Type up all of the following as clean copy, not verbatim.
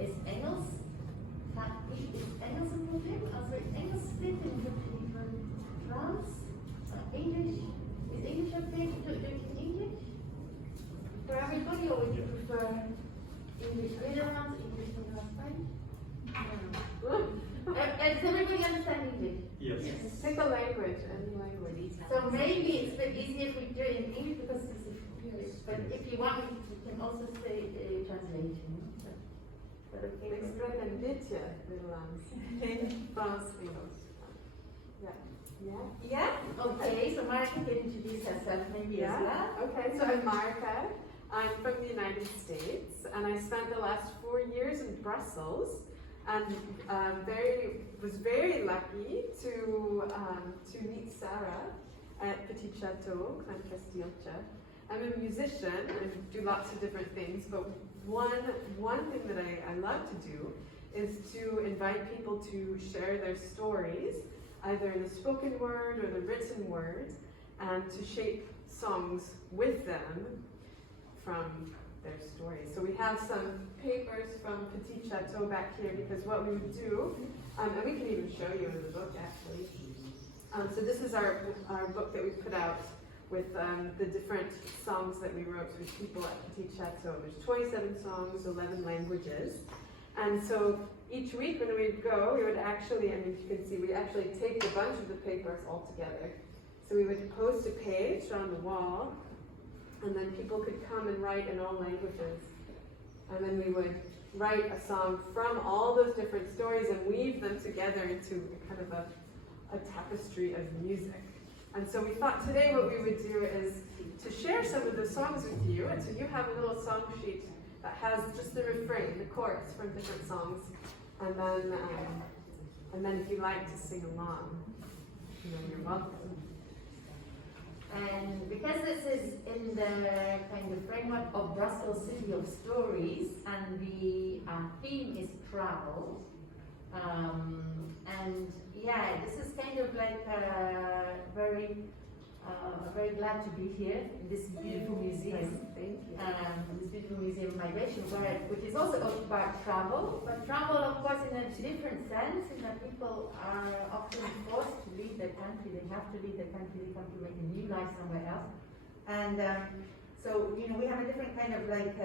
Ist Engels ein Problem? Also Engels spricht in France, English. Is English okay? Do you English? For everybody, or would you prefer English? Netherlands, English, Netherlands, French? Does everybody understand English? Yes. Pick a language, any language. So maybe it's a bit easier if we do it in English because it's English. But if you want, we can also say translation. But okay. Ik spreek een beetje Nederlands. Geen Frans, Engels. Yeah. Yeah? Yeah? Okay, so Marika can introduce herself maybe as well. Okay, so I'm Marika. I'm from the United States, and I spent the last 4 years in Brussels, and was very lucky to meet Sarah at Petit Chateau, Klein Castieltje. I'm a musician and do lots of different things, but one thing that I love to do is to invite people to share their stories, either in the spoken word or the written word, and to shape songs with them from their stories. So we have some papers from Petit Chateau back here, because what we would do, and we can even show you in the book actually. So this is our book that we put out with the different songs that we wrote with people at Petit Chateau. There's 27 songs, 11 languages. And so each week when we'd go, we would actually, and you can see, we actually taped a bunch of the papers all together. So we would post a page on the wall, and then people could come and write in all languages. And then we would write a song from all those different stories and weave them together into kind of a tapestry of music. And so we thought today what we would do is to share some of the songs with you, and so you have a little song sheet that has just the refrain, the chorus from different songs, and then if you like to sing along, you're welcome. And because this is in the kind of framework of Brussels City of Stories, and the theme is travel, and yeah, this is kind of like very glad to be here in this beautiful museum. Thank you. This beautiful museum, Migration, which is also about travel, but travel, of course, in a different sense, in that people are often forced to leave their country. They have to leave their country. They come to make a new life somewhere else, and so we have a different kind of like.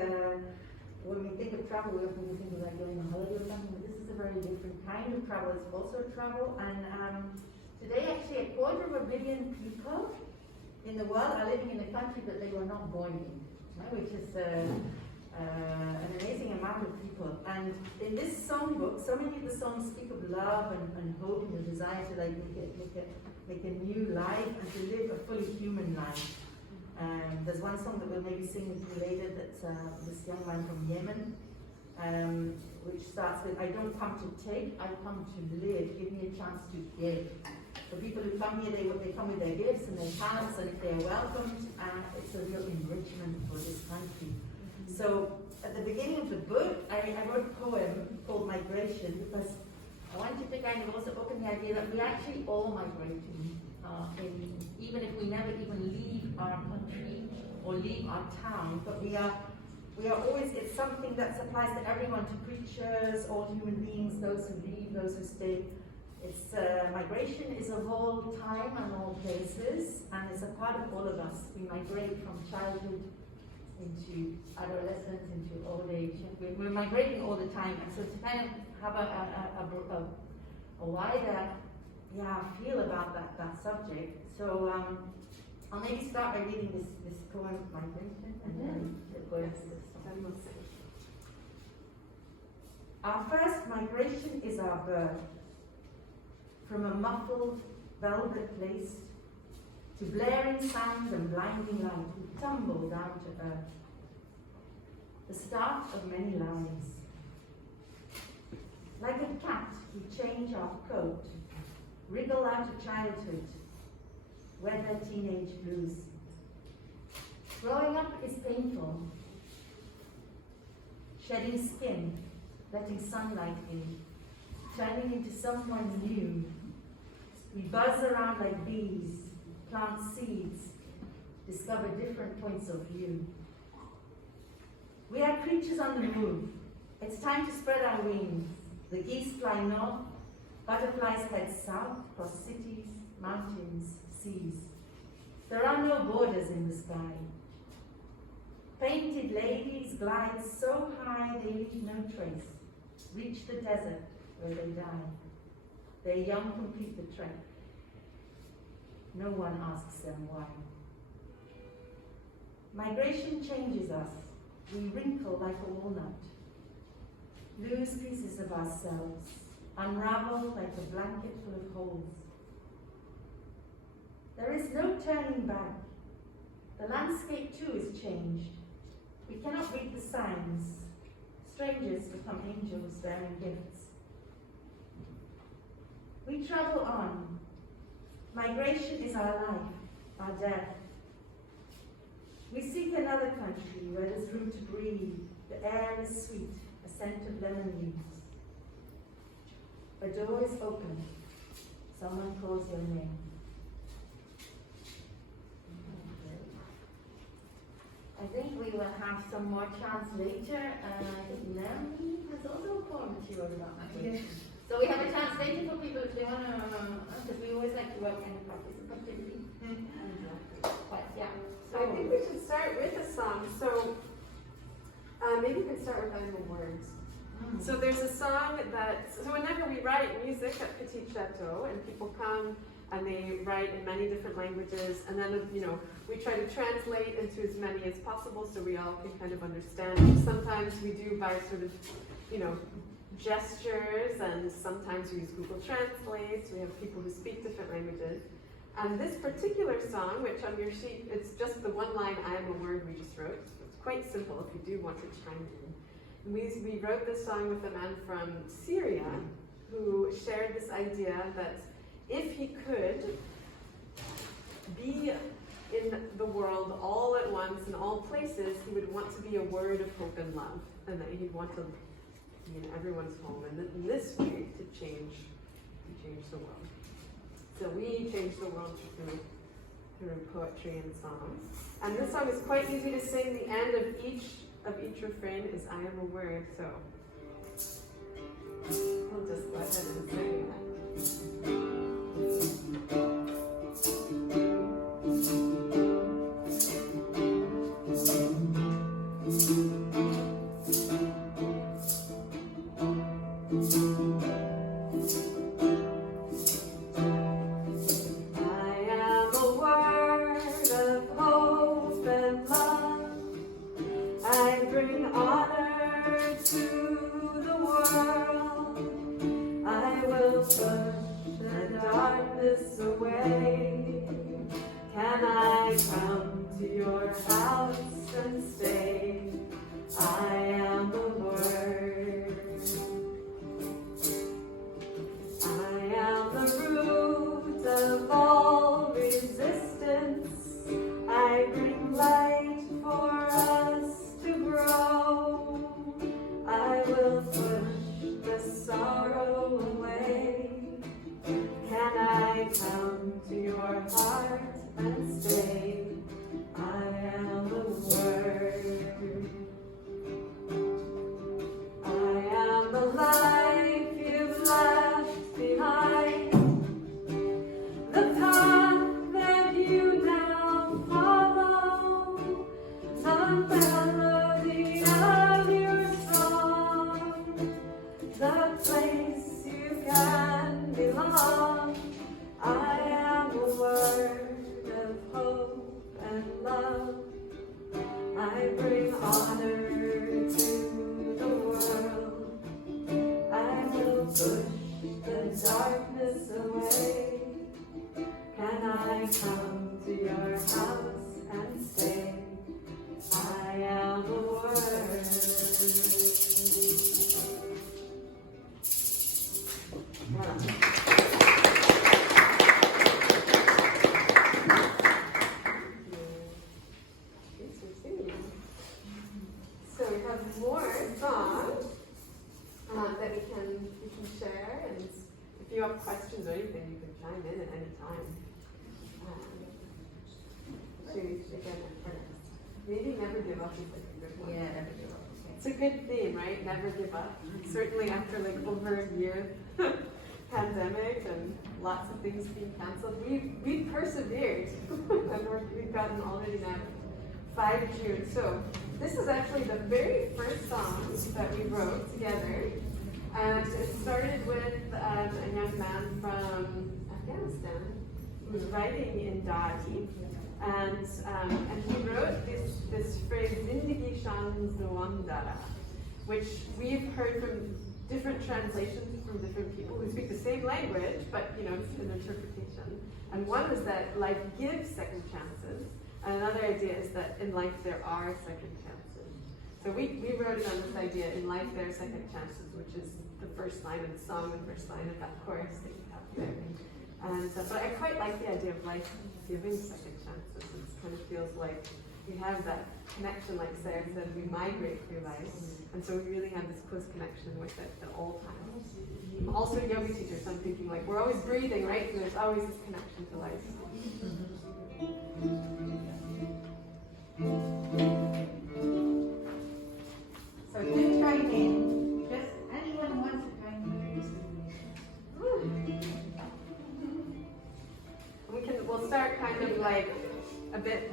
When we think of travel, we often think of like going on holiday or something, but this is a very different kind of travel. It's also travel, and today actually 250 million people in the world are living in a country that they were not born in, which is an amazing amount of people. And in this songbook, so many of the songs speak of love and hope and the desire to like make a new life and to live a fully human life. There's one song that we'll maybe sing with you later that's this young man from Yemen, which starts with, I don't come to take, I come to live, give me a chance to give. The people who come here, they come with their gifts and their talents, and if they're welcomed, it's a real enrichment for this country. So at the beginning of the book, I wrote a poem called Migration, because I wanted to kind of also open the idea that we actually all migrate, even if we never even leave our country or leave our town, but we are always, it's something that applies to everyone, to preachers, all human beings, those who leave, those who stay. It's migration is of all time and all places, and it's a part of all of us. We migrate from childhood into adolescence, into old age. We're migrating all the time, and so to kind of have a wider feel about that subject. So I'll maybe start by reading this poem, Migration, and then go into the song. Our first migration is our birth. From a muffled velvet place to blaring sound and blinding light, we tumble down to earth. The start of many lives. Like a cat, we change our coat, wriggle out of childhood, weather teenage blues. Growing up is painful. Shedding skin, letting sunlight in, turning into someone new. We buzz around like bees, plant seeds, discover different points of view. We are creatures on the move, It's time to spread our wings. The geese fly north, butterflies head south, across cities, mountains, seas. There are no borders in the sky. Painted ladies glide so high they leave no trace, reach the desert where they die. Their young complete the trek. No one asks them why. Migration changes us. We wrinkle like a walnut, lose pieces of ourselves, unravel like a blanket full of holes. There is no turning back. The landscape too is changed. We cannot read the signs. Strangers become angels bearing gifts. We travel on. Migration is our life, our death. We seek another country where there's room to breathe. The air is sweet, a scent of lemon leaves. A door is open. Someone calls your name. I think we will have some more chance later. I think Naomi has also a poem material about migration. So we have a chance later for people if they want to, because we always like to work in participatively. But yeah. So I think we should start with a song. So maybe we can start with I'm a Word. So there's a song that, so whenever we write music at Petit Chateau and people come and they write in many different languages, and then, you know, we try to translate into as many as possible so we all can kind of understand. Sometimes we do by sort of, you know, gestures, and sometimes we use Google Translate, so we have people who speak different languages. And this particular song, which on your sheet, it's just the one line, I am a word, we just wrote. So it's quite simple if you do want to chime in. We wrote this song with a man from Syria who shared this idea that if he could be in the world all at once in all places, he would want to be a word of hope and love, and that he'd want to be in everyone's home, and in this way to change the world. So we change the world through poetry and song. And this song is quite easy to sing. The end of each refrain is I am a word, so we'll just go ahead and sing that. It's a good theme, right? Never give up. Certainly after like over a year pandemic and lots of things being cancelled, we've persevered and we've gotten already now 5 June. So this is actually the very first song that we wrote together, and it started with a young man from Afghanistan who was writing in Dari, and he wrote this phrase "Zindagi Shan Zuandara," which we've heard from different translations from different people who speak the same language, but it's an interpretation. And one is that life gives second chances, and another idea is that in life there are second chances. So we wrote it on this idea: in life there are second chances, which is the first line of the song, the first line of that chorus that you have there. And but I quite like the idea of life giving second chances. It kind of feels like we have that connection, like Sarah said, we migrate through life, and so we really have this close connection with it at all times. I'm also a yoga teacher, so I'm thinking like we're always breathing, right? And there's always this connection to life. So to chime in, just anyone wants to chime in. We'll start kind of like a bit,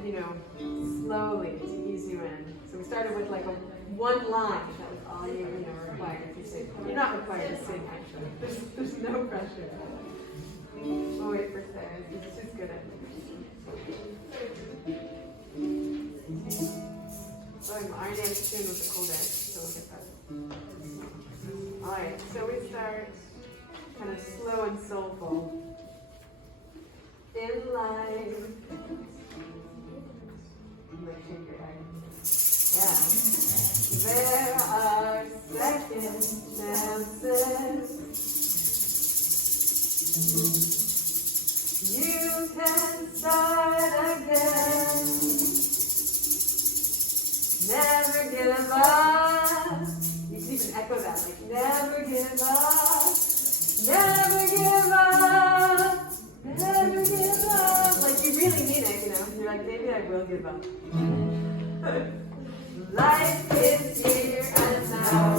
slowly to ease you in. So we started with like one line. That was all you required to sing. You're not required to sing actually. There's no pressure. We'll wait for Sarah. She's good at it. So I'm already in tune with the cold air, so we'll get that. Alright, so we start kind of slow and soulful. In life. Like shake your head. Yeah. There are second chances. You can start again. Never give up. You can even echo that, like never give up. Never give up. Never give up. Like you really mean it, You're like, maybe I will give up. Life is here and now.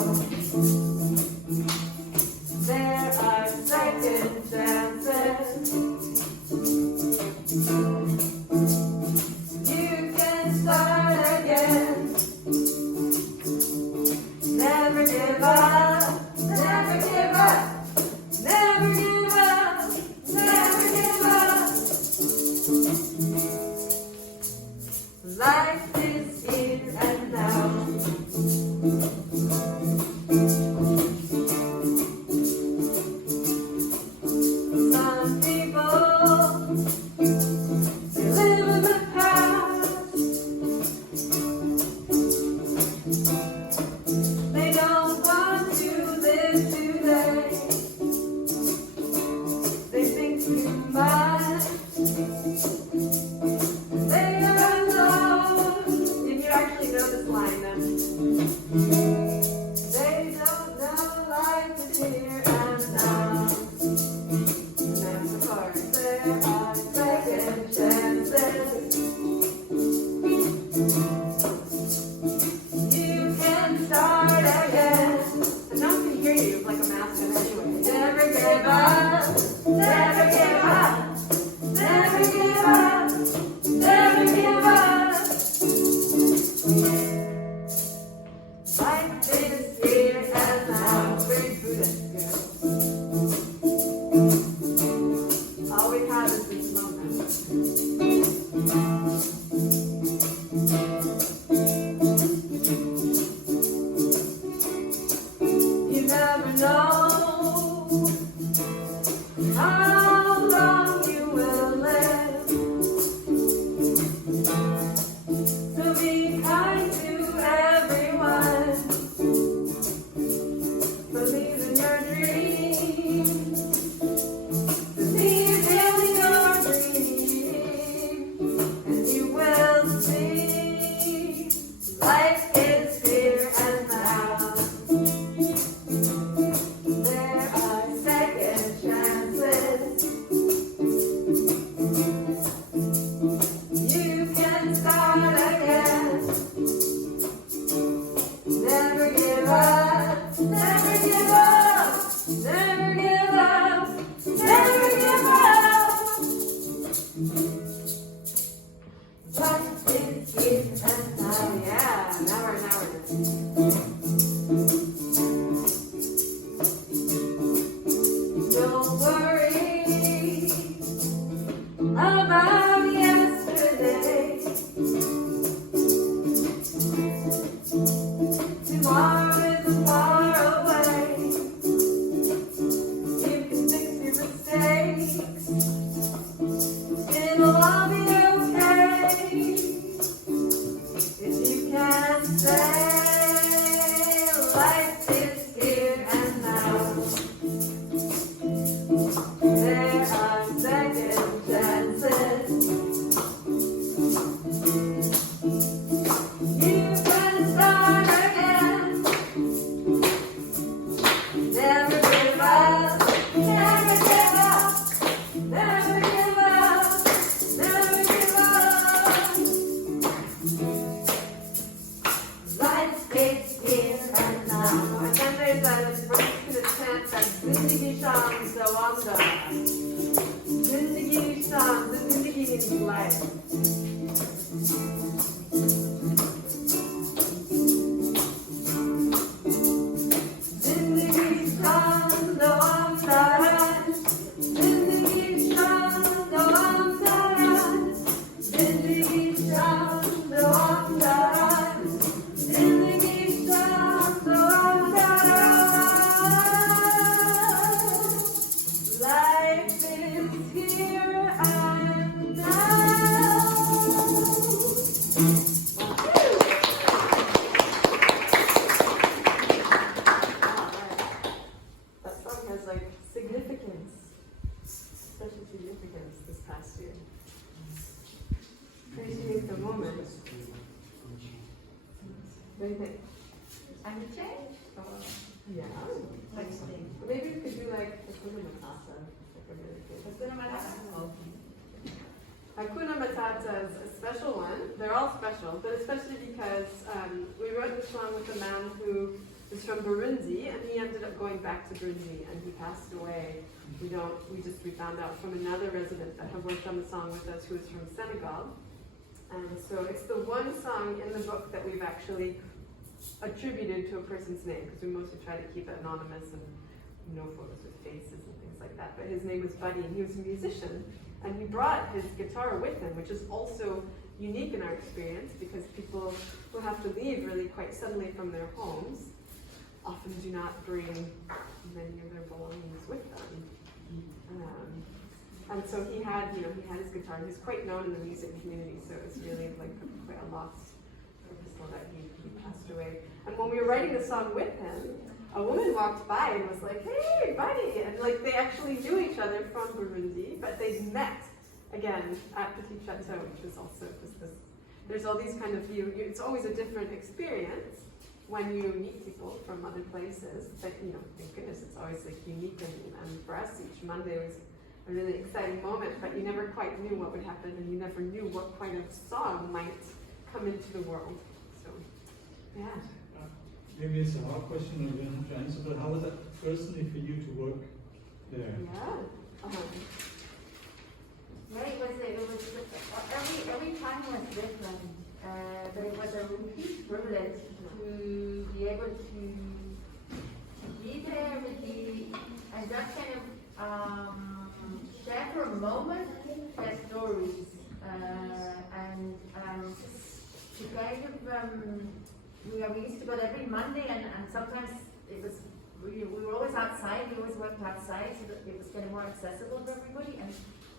There are second chances. You can start again. Never give up. Never give up. Never give up. Never give up. Life is here and now. Some people, they live in the past. They don't want to live today. They think too much. They are alone. If you actually know this line, then they don't know life is here and now. And that's the part. There are second chances. You can start again. And no one can hear you like a mask anyway. Never give up. Never give up. Never give up. Never give up. Life is here and now. Very Buddhist, All we have is this moment. You never know how long you will live. So be kind to everyone. Believe in your dreams. Believe in your dreams. And you will see life is here and now. There are second chances. You can start again. Never give up, never give up, never give up. Life is here and now. Yeah, now we're. Don't worry About yesterday, tomorrow is far away. You can fix your mistakes, it'll all be okay. If you can say life is here and now, there are second chances. You can start again. Never give up, never give up, never give up, never give up. life is here and now. And then there's a verse to the chant that Zindagi Sham Sawamda. Zindagi Sham, the Zindagi means life. Zindagi Sham Sawamda. Zindagi Sham Sawamda. Zindagi Sham Sawamda. Zindagi Sham Sawamda. Life is here and now. That song has like significance, special significance this past year. Appreciate the moment. What do you think? And the change? Yeah. Next thing. Maybe we could do like Hakuna Matata. Like a really good. Hakuna Matata. Hakuna Matata is a special one. They're all special, but especially because we wrote this song with a man who is from Burundi, and he ended up going back to Burundi, and he passed away. We found out from another resident that had worked on the song with us who is from Senegal. And so it's the one song in the book that we've actually attributed to a person's name, because we mostly try to keep it anonymous and no photos with faces and things like that. But his name was Buddy, and he was a musician, and he brought his guitar with him, which is also unique in our experience, because people who have to leave really quite suddenly from their homes often do not bring many of their belongings with them. And so he had his guitar. He was quite known in the music community, so it was really like quite a loss for Crystal that he passed away. And when we were writing the song with him, a woman walked by and was like, "Hey, Buddy!" And like they actually knew each other from Burundi, but they'd met again at Petit Chateau, which is also just this. There's all these kind of it's always a different experience when you meet people from other places. But thank goodness, it's always like unique, and for us, each Monday was a really exciting moment, but you never quite knew what would happen, and you never knew what kind of song might come into the world. So, yeah. Maybe it's a hard question I'm going to answer, but how was that personally for you to work there? Yeah. Yeah, it was every time was different, but it was a huge privilege to be able to be there and just kind of share for a moment their stories, and to kind of we used to go every Monday, and sometimes we were always outside. We always worked outside so that it was kind of more accessible for everybody. And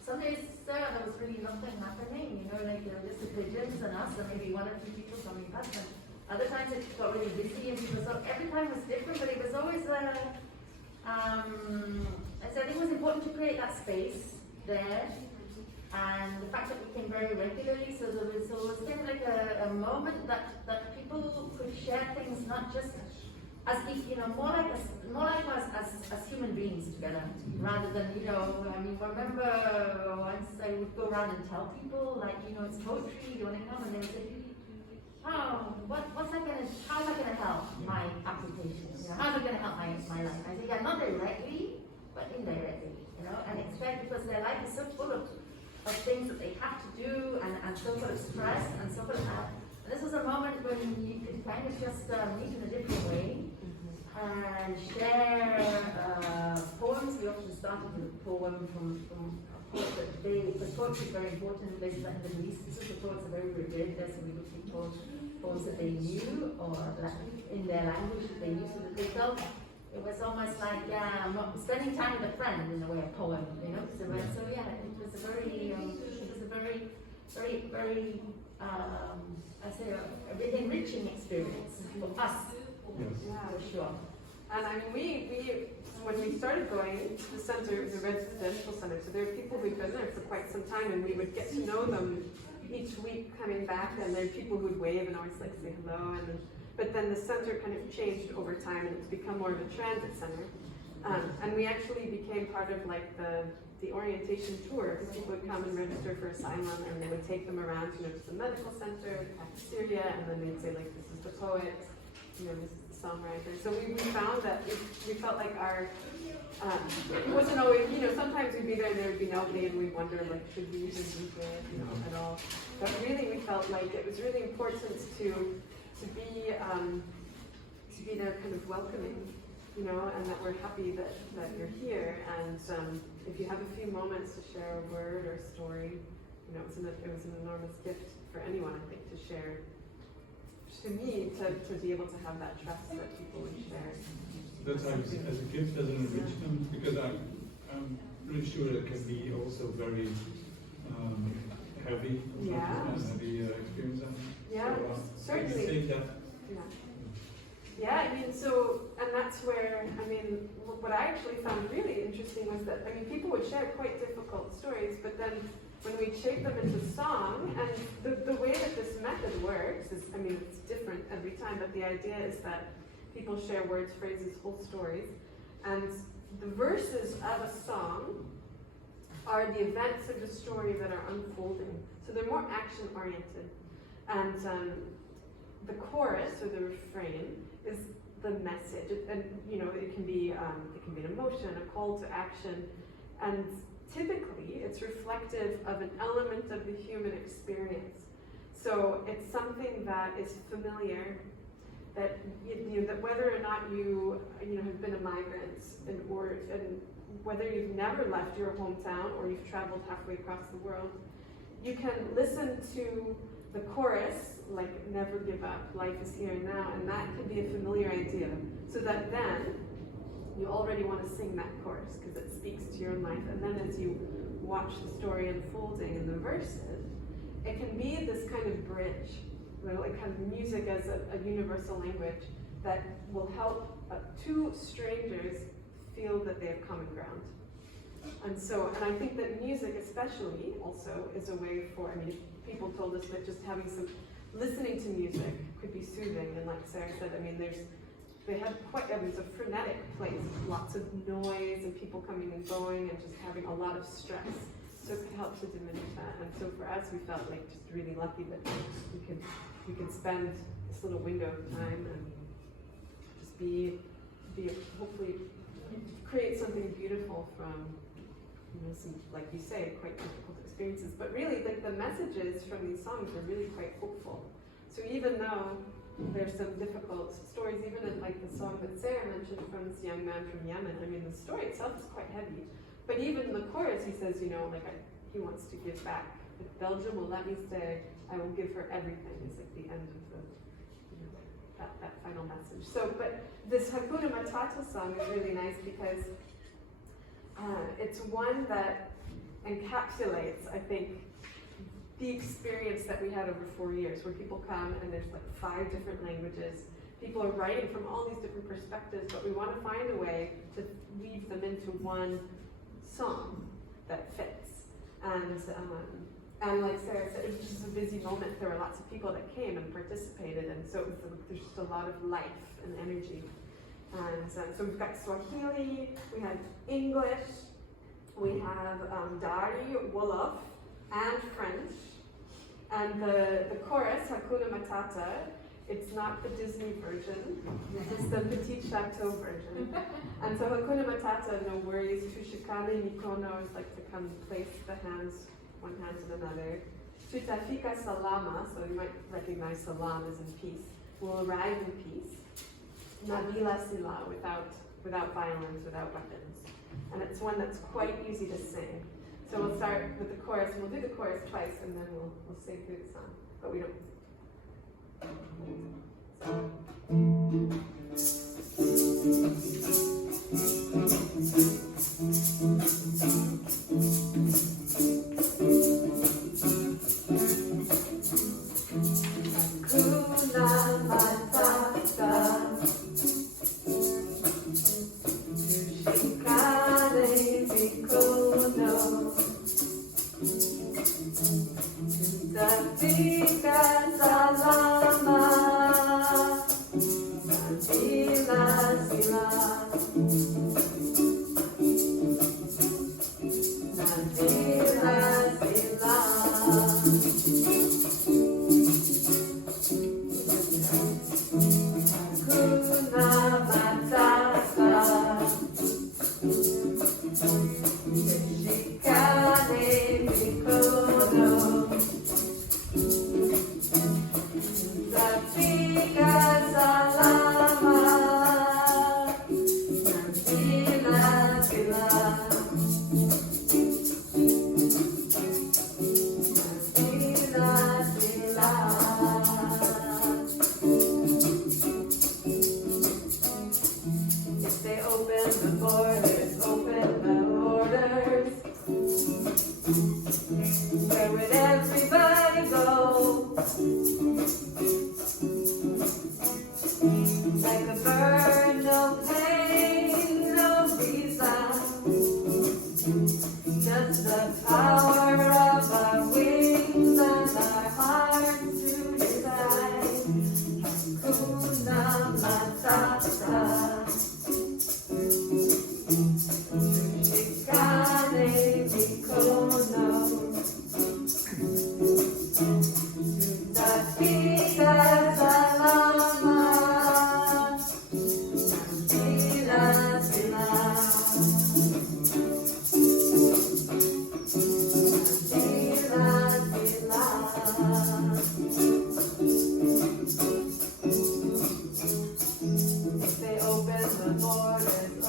some days there was really nothing happening. Like there were just the pigeons and us, and maybe one or two people coming past. And other times it got really busy, and people. So every time was different, but it was always so I think it was important to create that space there, and the fact that we came very regularly, so there was kind of like a moment that people could share things, not just as more like us as human beings together, rather than I mean, remember once I would go around and tell people it's poetry, you want to come, and they would say, "Oh, how's that gonna help my application? How's it gonna help my life?" yeah, not directly, but indirectly, you know, and expect, because their life is so full of things that they have to do, and so full of stress, and so full of, and this was a moment when you could kind of just meet in a different way, and share poems. We often started with a poem from a poet that because poetry is very important in places like the Middle East. So the poets are very revered there, so we would pick poems that they knew, or like in their language that they knew, so that they felt it was almost like I'm not spending time with a friend in a way, a poem, you know. So yeah, it was a very, I say a really enriching experience for us. Yes. Yeah. For sure. And I mean, we when we started going, the center is a residential center, so there are people who've been there for quite some time, and we would get to know them each week coming back, and there are people who'd wave and always like say hello, but then the center kind of changed over time, and it's become more of a transit center. And we actually became part of like the orientation tour, because people would come and register for asylum, and they would take them around, you know, to the medical center, the cafeteria, and then they'd say like, this is the poet, you know, this is the songwriter. So we found that we felt like our, it wasn't always, you know, sometimes we'd be there and there would be nobody, and we'd wonder like, should we even be there, you know, at all. But really we felt like it was really important to be there kind of welcoming, you know, and that we're happy that you're here. And if you have a few moments to share a word or a story, you know, it was an enormous gift for anyone, I think, to share. To me, to be able to have that trust that people would share. That's as a gift, as an enrichment, because I'm pretty sure it can be also very heavy, heavy experience. Yeah, so, certainly. Take that. Yeah, I mean, so, and that's where, I mean, what I actually found really interesting was that, I mean, people would share quite difficult stories, but then when we shape them into song, and the way that this method works is, I mean, it's different every time, but the idea is that people share words, phrases, whole stories, and the verses of a song are the events of the story that are unfolding. So they're more action-oriented. And the chorus, or the refrain, is the message. And, you know, it can be an emotion, a call to action, and typically it's reflective of an element of the human experience. So it's something that is familiar, that you know, that whether or not you have been a migrant, and whether you've never left your hometown or you've traveled halfway across the world, you can listen to the chorus, like never give up, life is here and now, and that can be a familiar idea. So that then you already want to sing that chorus because it speaks to your own life. And then as you watch the story unfolding in the verses, it can be this kind of bridge, like kind of music as a universal language that will help two strangers feel that they have common ground. And I think that music especially also is a way for, I mean, people told us that just having some, listening to music could be soothing, and like Sarah said, I mean, they have it's a frenetic place, lots of noise and people coming and going and just having a lot of stress. So it could help to diminish that. And so for us, we felt like just really lucky that we could spend this little window of time and just be hopefully create something beautiful from, you know, some, like you say, quite difficult experiences. But really, like the messages from these songs are really quite hopeful. So even though there's some difficult stories, even in like the song that Sarah mentioned from this young man from Yemen, I mean, the story itself is quite heavy. But even the chorus, he says, you know, like he wants to give back. If Belgium will let me stay, I will give her everything. It's like the end of the, you know, that final message. So, but this Hakuna Matata song is really nice because it's one that encapsulates, I think, the experience that we had over 4 years, where people come and there's like 5 different languages. People are writing from all these different perspectives, but we want to find a way to weave them into one song that fits. And like Sarah said, it was just a busy moment. There were lots of people that came and participated, and so there's just a lot of life and energy. And so we've got Swahili, we have English, we have Dari, Wolof, and French. And the chorus, Hakuna Matata, it's not the Disney version, it's the Petit Chateau version. And And so Hakuna Matata, no worries. Tushikane Mikono is like to come place the hands, one hand to another. Tutafika Salama, so you might recognize salam as in peace, will arrive in peace. Nabila Sila, without violence, without weapons. And it's one that's quite easy to sing. So we'll start with the chorus, and we'll do the chorus twice, and then we'll sing through the song. But we don't. Hakuna Matata. Tafika salama, nabila sila, nabila sila. Hakuna Matata. Shikane Mikono. Tafika salama, nabila sila, nabila sila. If they open the borders, open the borders, where would everybody go? Like a bird, no pain, no visa, just the power of our wings and our hearts to decide. Hakuna Matata. Shikane Mikono. Tafika salama, nabila sila, nabila sila. If they open the borders,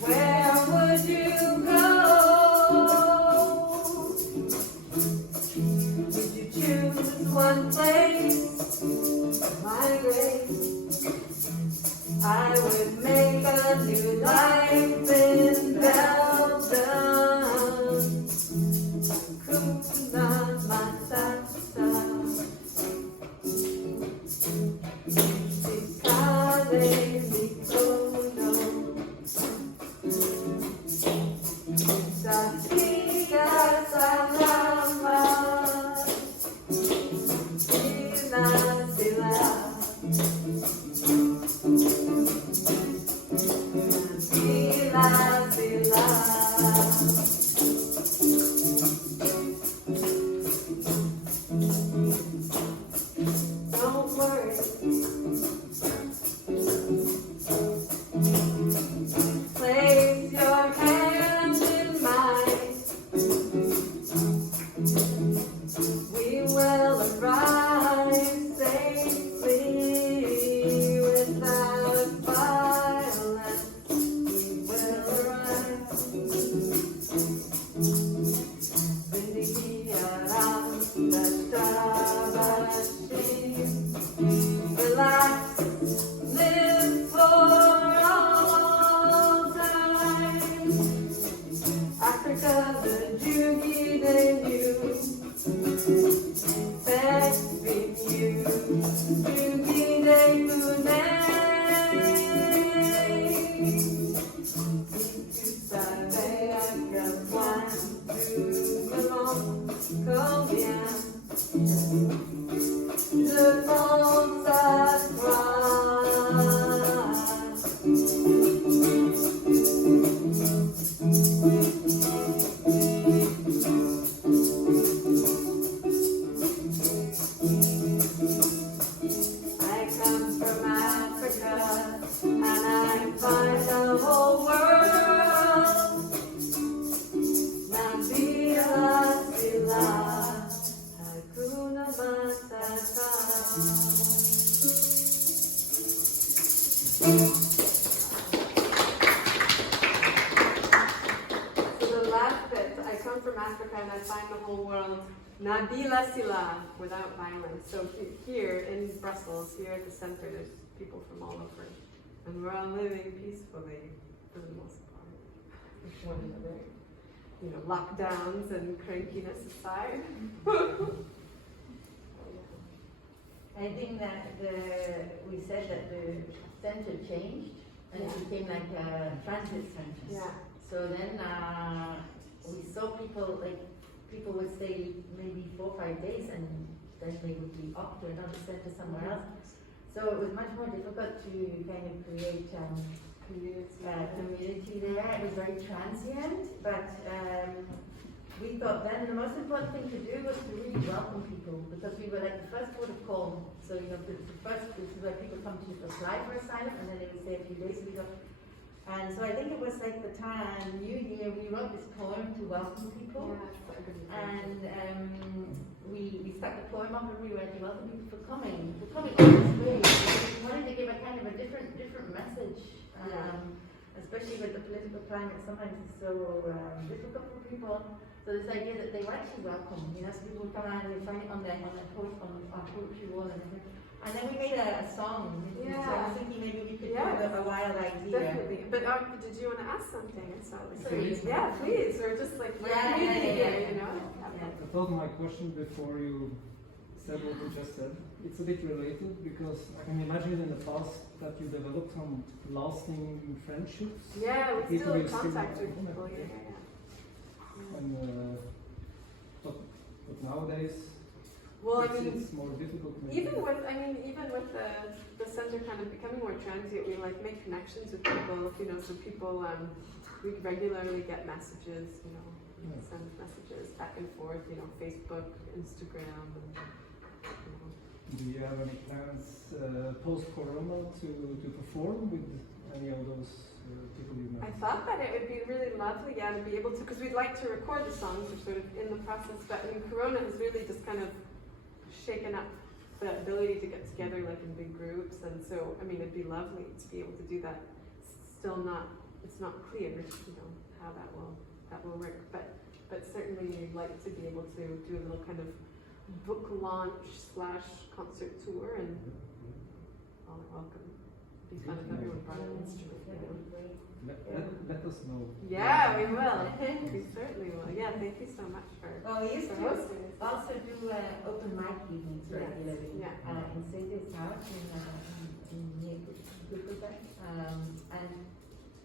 where would you go? Would you choose one place to migrate? I would make a new life in Belgium. Hakuna Matata. Shikane Mikono. Tafika salama, nabila sila, nabila sila. Don't worry. Place your hand in mine. We will arrive safely without violence. We will arrive. Relax, live for all time. Africa, the Jugi they knew. Best with you, Jugi they Le monde I come from Africa, and I find the whole world. Nabila Sila, Hakuna Matata. So the last bit, I come from Africa and I find the whole world. Nabila Sila, without violence. So here in Brussels, here at the center, there's people from all over. And we're all living peacefully for the most part. With one another. You know, lockdowns and crankiness aside. I think that we said that the center changed and it became like a transit center. Yeah. So then we saw people, like, people would stay maybe 4 or 5 days and then they would be off to another center somewhere else. So it was much more difficult to kind of create community there. It was very transient, but we thought then the most important thing to do was to really welcome people, because we were like the first port of call. So, you know, the first, this is where people come to apply for asylum, and then they would stay a few days. And so I think it was like the time, New Year, we wrote this poem to welcome people. And we stuck the poem up everywhere to welcome people for coming all this way. We wanted to give a kind of a different message, especially with the political climate. Sometimes it's so difficult for people. So this idea that they were actually welcome, you know, so people would come around and they find it on our poetry wall and everything. And then we made a song. Yeah. So I was thinking maybe we could do a wild idea. Definitely. But did you want to ask something? It sounded like Please. Yeah, please. Or just like you know. I thought my question before you said what you just said, it's a bit related because I can imagine in the past that you developed some lasting friendships. Yeah, we still People in contact still- with people. Yeah. And but nowadays Well, I mean, it's more difficult. Maybe. even with the center kind of becoming more transient, we like make connections with people. You know, so people we regularly get messages. You know, send messages back and forth. You know, Facebook, Instagram, and you know. Do you have any plans post-corona to perform with any of those people you know? I thought that it would be really lovely, to be able to, because we'd like to record the songs. We're sort of in the process, but I mean, Corona has really just kind of shaken up the ability to get together like in big groups, and so I mean, it'd be lovely to be able to do that. It's not clear, you know, how that will work, but certainly we'd like to be able to do a little kind of book launch / concert tour, and all are welcome. It'd be fun if everyone brought an instrument, you know. Let us know. Yeah, we will. We certainly will. Yeah, thank you so much for. Well, we used to hosting this. also do open mic evenings regularly in Sadie's house in near Gutenberg. And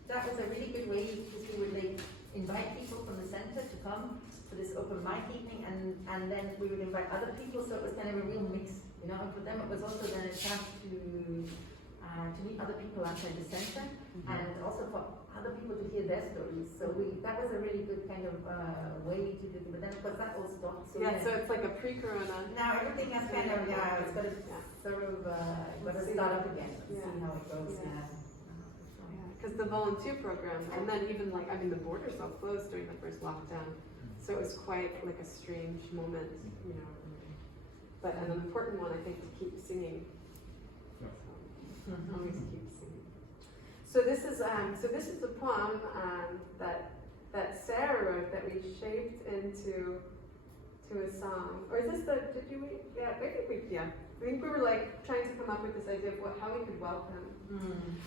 that was a really good way, because we would like invite people from the center to come for this open mic evening, and then we would invite other people, so it was kind of a real mix, you know. And for them it was also then a chance to meet other people outside the center, and also for other people to hear their stories. So that was a really good kind of way to do it. But then of course that all stopped. So so it's like a pre-corona. now everything has kind of it's got to sort of got to start up again. See how it goes. Because the volunteer program, and then even like, I mean, the borders all closed during the first lockdown, so it was quite like a strange moment, you know. But an important one, I think, to keep singing. Always keep singing. So this is the poem that Sarah wrote that we shaped into a song. Or is this I think we were like trying to come up with this idea of how we could welcome.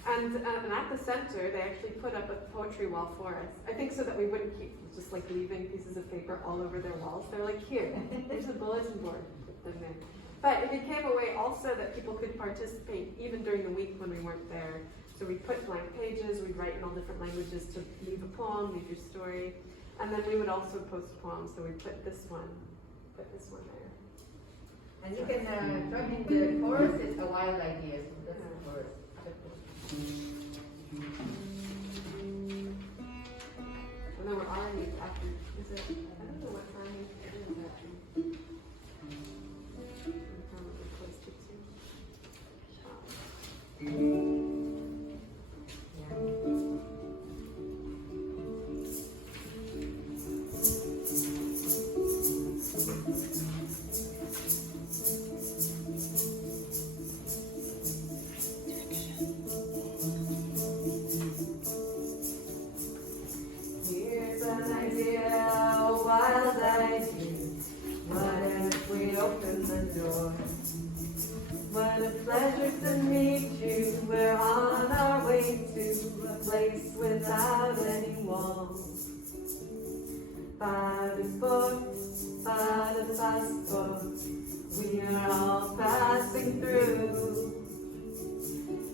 And at the center, they actually put up a poetry wall for us. I think so that we wouldn't keep just like leaving pieces of paper all over their walls. They're like, here, there's a bulletin board. Put them in. But it became a way also that people could participate even during the week when we weren't there. So we put blank pages, we'd write in all different languages to leave a poem, leave your story. And then we would also post poems, so we put this one there. And you can join in the chorus, it's a wild idea, so that's the chorus. And then we're already after, is it, I don't know what time it is actually. I'm probably close to 2. Here's an idea, a wild idea. What if we open the door? What a pleasure to meet you. We're on our way to a place without any walls. Passport, passport, we are all passing through.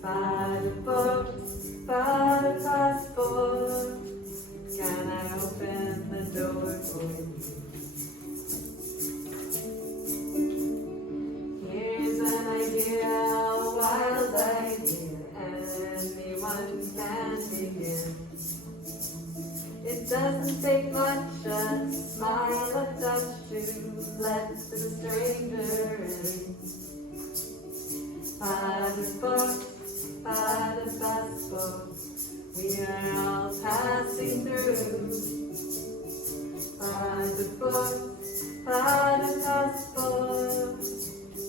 Passport, passport, can I open the door for you? Here's an idea, a wild idea, anyone can begin. It doesn't take much, a smile, a touch to let the stranger in. Passport, passport, we are all passing through. Passport, passport,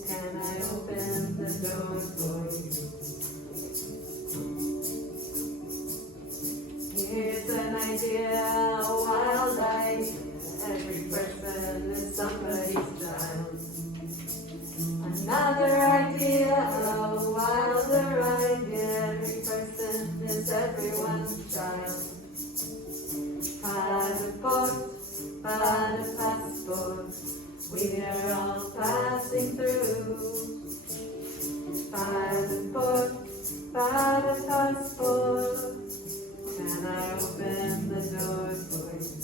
can I open the door for you? Here's an idea, a wild idea. Every person is somebody's child. Another idea, a wilder idea. Every person is everyone's child. Passport, passport, we are all passing through. Passport, passport, can I open the door for you?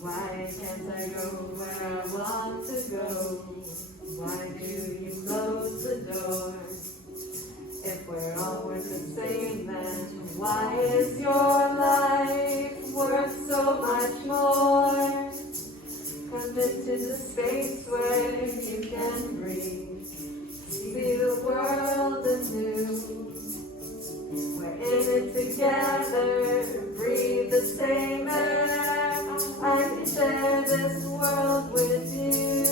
Why can't I go where I want to go? Why do you close the door? If we're all worth the same, then why is your life worth so much more? Commit to the space where you can breathe, see the world anew. We're in it together, breathe the same air. I can share this world with you.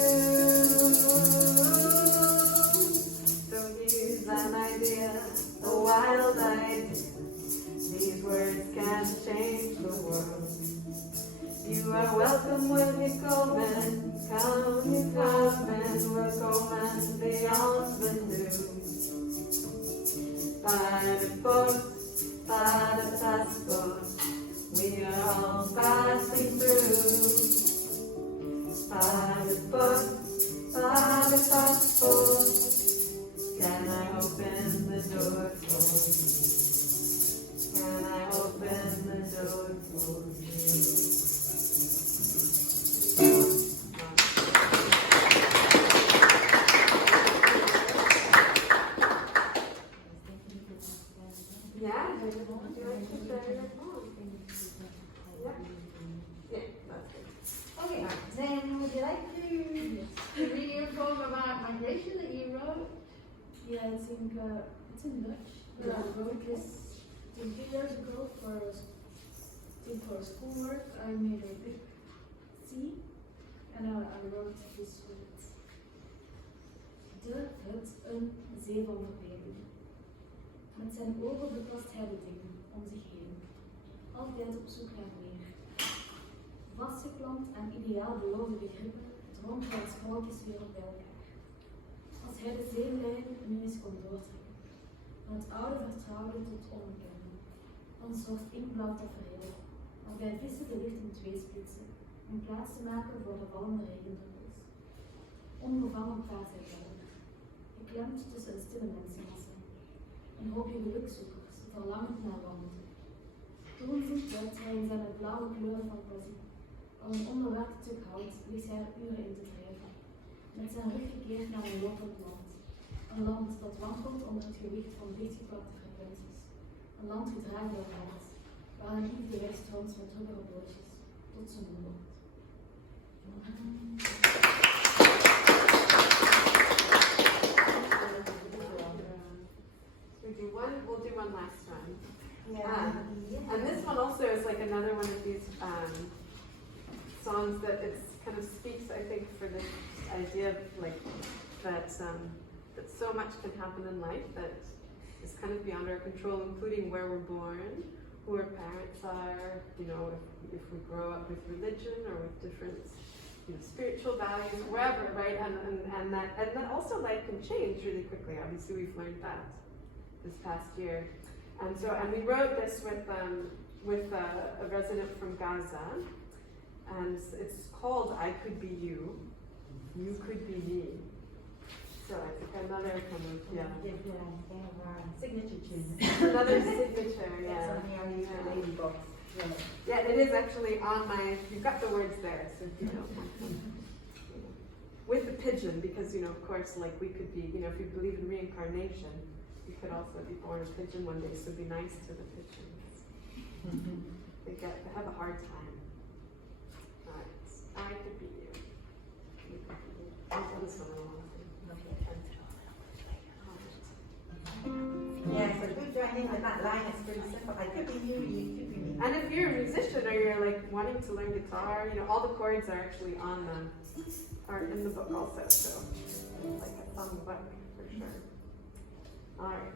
So here's an idea, a wild idea. These words can change the world. You are welcome when you come and we're going beyond the new. Passport, passport, we are all passing through. Passport, passport, can I open the door for you? Can I open the door for you? Yeah, would you like to share your phone? Yeah. Yeah, that's good. Okay, then would you like to read your poem about migration that you wrote? Yeah, I think it's in Dutch. Yeah. I wrote this 2 years ago for schoolwork. I made a big C and I wrote this words. De hut, een zee van verbeelding. Met zijn ogen beplast hij de dingen om zich heen. Altijd op zoek naar meer. Vastgeklampt aan ideaal beloofde begrippen, drong hij het sprookjeswereld bij elkaar. Als hij de zeelijn nu eens kon doortrekken, van het oude vertrouwde tot onbekende, van een soort inkblauw tafereel, waarbij vissen de licht in 2 splitsen, om plaats te maken voor de vallende regendruppels. Onbevangen vaart hij verder, geklemd tussen een stille mensenmassa. Een hoopje gelukzoekers, verlangend naar wandelen. Toonziend werd hij in zijn blauwe kleuren van poëzie. Al een onderwerpt stuk hout wist hij er uren in te drijven. Met zijn rug gekeerd naar een lopend land. Een land dat wankelt onder het gewicht van dichtgeplakte frequenties. Een land gedragen door hart, waar een liefde wegstroomt met rubberen bootjes, tot zijn moe wordt. that so much can happen in life that is kind of beyond our control, including where we're born, who our parents are, you know, if we grow up with religion or with different, you know, spiritual values, wherever, right? And that also life can change really quickly. Obviously, we've learned that this past year. And we wrote this with a resident from Gaza, and it's called "I Could Be You, You Could Be Me." So I think another kind of Signature tune. another signature, It's yeah. on the ukulele box. Yeah. Yeah, it is actually on my. You've got the words there, so if you don't want them. With the pigeon, because you know, of course, like we could be, you know, if you believe in reincarnation, you could also be born a pigeon one day. So be nice to the pigeons. They have a hard time. All right, I could be you. You could be me. This one I want to sing. Yeah, so if we join in with that line, it's pretty simple. I could be you, you could be me. And if you're a musician or you're like wanting to learn guitar, you know, all the chords are actually are in the book also, so like a fun book for sure. All right.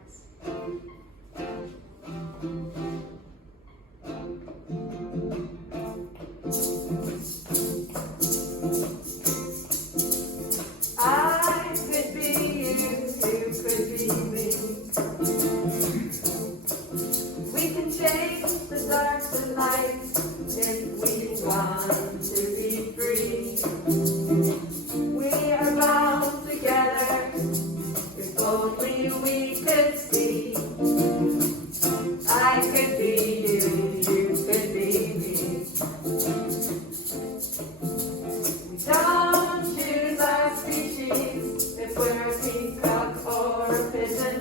I could be you could be me. We can change the dark to light if we want to be free. We are bound together if only we could see. I could be you, you could be me. We don't choose our species if we're a peacock or a pigeon.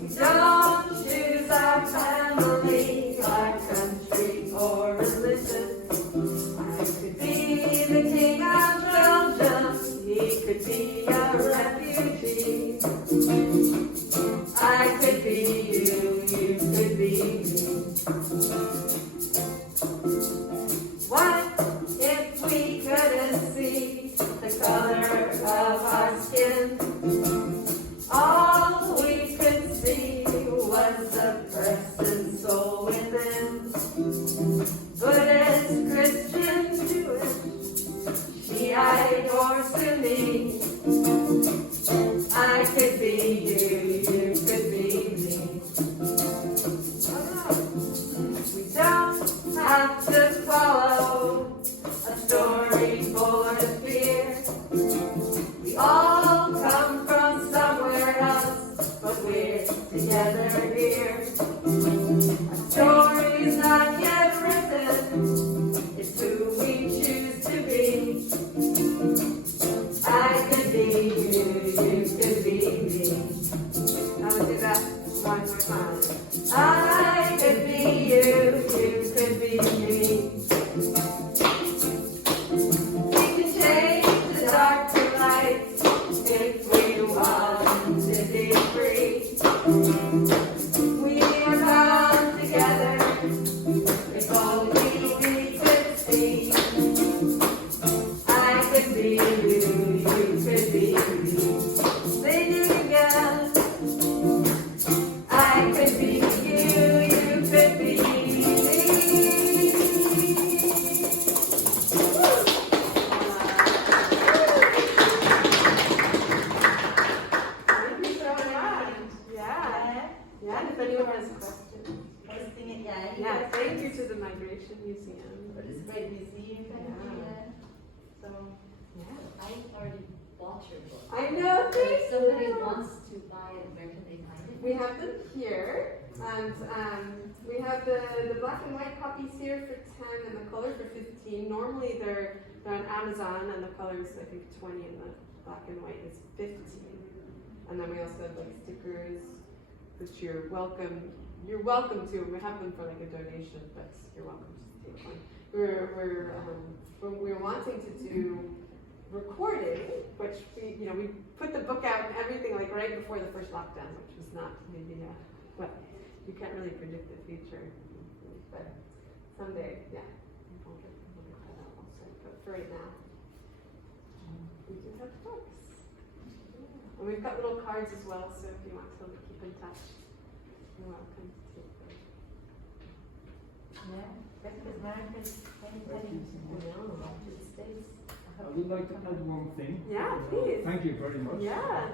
We don't choose our family, our country or religion. I could be the king of Belgium, he could be a refugee. I could be you, you could be me. What if we couldn't see the color of our skin? All we could see was the person soul within. Buddhist, Christian, Jewish, Shiite or Sunni. I could be you, you could be me. We don't have to follow a story full of fear. We all come from somewhere else, but we're together here. Our story's not yet written, it's who we choose to be. I could be you, you could be me. Now we'll do that one more time. I could be you, you could be me. We can change the dark to light if we want to be free. We are bound together if only we could see. I could be you, you could be me. Sing it again. I could be you, you could be me. Thank you so much. Yeah. Yeah, if anyone has questions. Posting it, yeah. Yeah, thank you to the Migration Museum. For this great museum. Yeah. So, Yeah. I already bought your book. I know, thank If somebody you. wants to buy it, where can they find it? We have them here, and we have the black and white copies here for 10 and the color for 15. Normally they're on Amazon, and the color is I think 20 and the black and white is 15. And then we also have like stickers, which you're welcome to. We have them for like a donation, but you're welcome to take one. We're wanting to do recording, which we put the book out and everything like right before the first lockdown, which was not maybe well, you can't really predict the future, but someday, yeah, we'll get that out also. But for right now, we do have books. we've got little cards as well, so if you want to keep in touch, you're welcome to take them. Yeah, that's because Americans heading to the States. I would like to add one thing. Yeah, please. Thank you very much. Yeah.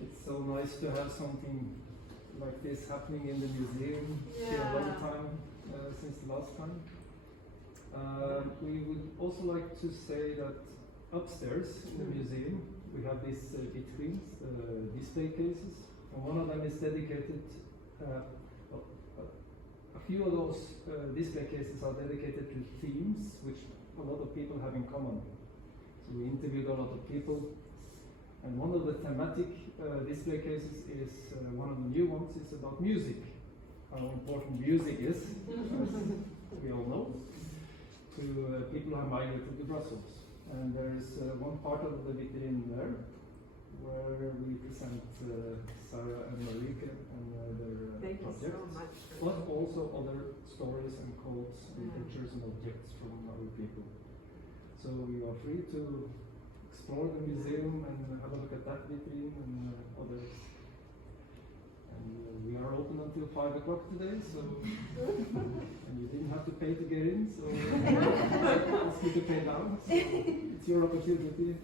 It's so nice to have something like this happening in the museum. It's been a long time since the last time. We would also like to say that upstairs in the museum we have these vitrines, display cases, and one of them is dedicated. A few of those display cases are dedicated to themes which a lot of people have in common. So we interviewed a lot of people, and one of the thematic display cases is one of the new ones. It's about music, how important music is, as we all know, to people who have migrated to Brussels. And there is one part of the vitrine there where we present Sarah and Marike and their Thank projects, you so much. but also other stories and quotes and pictures and objects from our people. So you are free to explore the museum and have a look at that vitrine and others. And we are open until 5 o'clock today, so and you didn't have to pay to get in, so ask you to pay now. So it's your opportunity.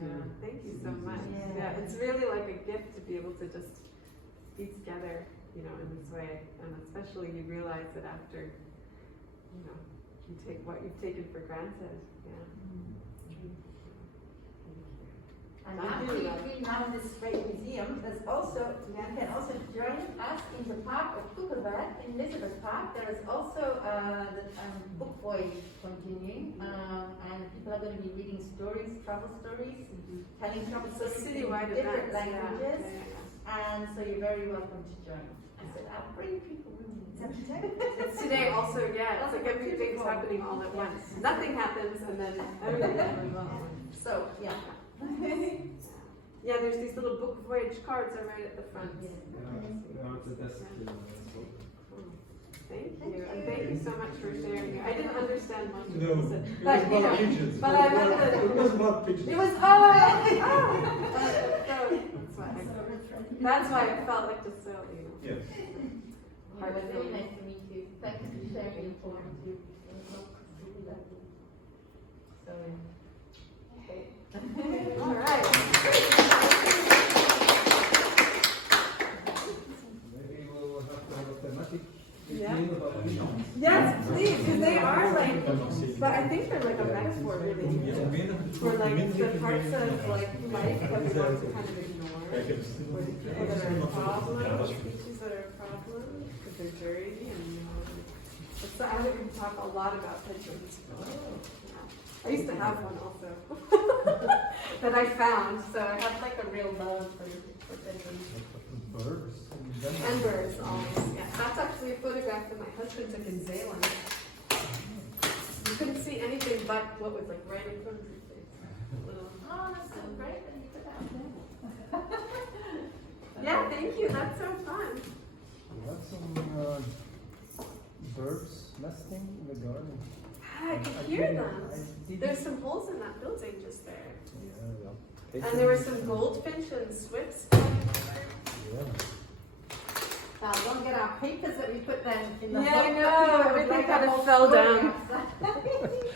Yeah, thank you so much. Yeah. Yeah, it's really like a gift to be able to just be together, you know, in this way, and especially you realize it after, you know, you take what you've taken for granted. Yeah. And after you clean out this great museum, there's also, you can also join us in the park of Kugelberg in Elizabeth Park. There is also the book voyage continuing, and people are going to be reading stories, travel stories, telling travel So stories in citywide different events, languages, yeah. and so you're very welcome to join. I said, I'll bring people with me. It's today also, yeah, it's like everything's happening all at once. Nothing happens and then everything happens all at once. So, yeah. Yeah, there's these little book voyage cards are right at the front. They are at the desk as well. Thank you, and thank you so much for sharing it. I didn't understand much of No, what you it said, was but you about know, pigeons. but I read It was about pigeons. It was that's why I felt like just so, you know. Yes. It was very nice to meet you. Thank you for sharing your point of view. It was really lovely. So, okay. All right. Maybe we'll have to have a thematic Yeah. vitrine about pigeons. Yes, please, because they are like, but I think they're like a metaphor really, for like the parts of like life that we want to kind of ignore, or the people that are a problem, species that are a problem, because they're dirty and you know. So I would talk a lot about pigeons. Yeah. I used to have one also that I found, so I have like a real love for pigeons. Birds. And birds, always. Yeah, that's actually a photograph that my husband took in Zealand. You couldn't see anything but what was like right in front of your face. Little. Oh, that's so great that you put that out there. Yeah, thank you. That's so fun. We have some birds nesting in the garden. I could hear them. There's some holes in that building just there. Yeah. And there were some goldfinch and swifts. Yeah. Now, don't get our papers that we put them in the Yeah, I book. know. Everything kind of fell down.